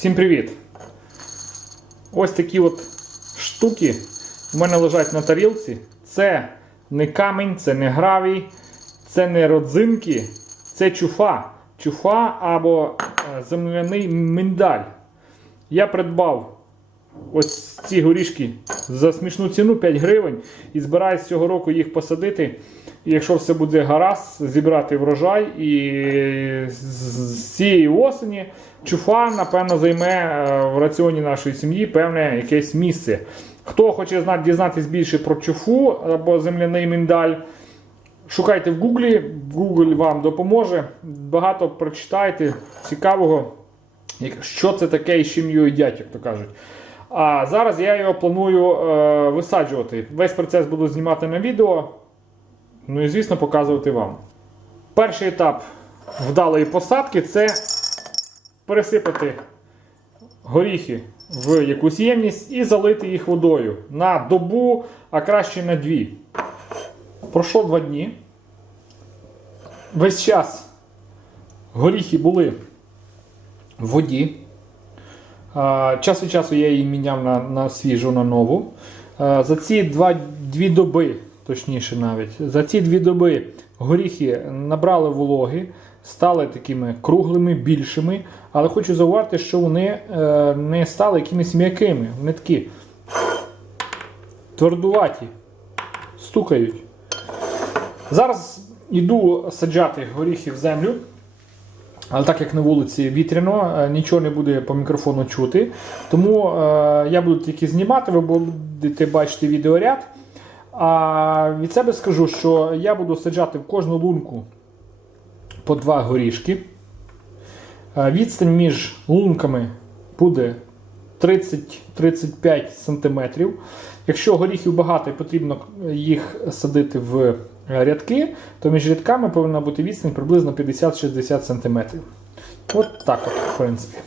Всім привіт! Ось такі от штуки в мене лежать на тарілці. Це не камінь, це не гравій, це не родзинки, це чуфа. Чуфа або е, земляний миндаль. Я придбав ось ці горішки за смішну ціну 5 гривень і збираюсь цього року їх посадити. Якщо все буде гаразд, зібрати врожай і з цієї осені чуфа, напевно, займе е, в раціоні нашої сім'ї певне якесь місце. Хто хоче знати, дізнатись більше про чуфу або земляний миндаль, шукайте в Гуглі, Google вам допоможе. Багато прочитайте цікавого, що це таке і з чим його їдять, як то кажуть. А зараз я його планую е, висаджувати. Весь процес буду знімати на відео. Ну і звісно показувати вам. Перший етап вдалої посадки це пересипати горіхи в якусь ємність і залити їх водою на добу, а краще на дві. Пройшло два дні. Весь час горіхи були в воді. Час від часу я її міняв на, на свіжу, на нову. За ці два, дві доби, точніше навіть, за ці дві доби горіхи набрали вологи, стали такими круглими, більшими. Але хочу зауважити, що вони е, не стали якимись м'якими. Вони такі твердуваті, стукають. Зараз йду саджати горіхи в землю. Але так як на вулиці вітряно, е, нічого не буде по мікрофону чути. Тому е, я буду тільки знімати, ви будете бачити відеоряд. А від себе скажу, що я буду саджати в кожну лунку по два горішки. Відстань між лунками буде 30-35 см. Якщо горіхів багато і потрібно їх садити в рядки, то між рядками повинна бути відстань приблизно 50-60 см. От так от, в принципі.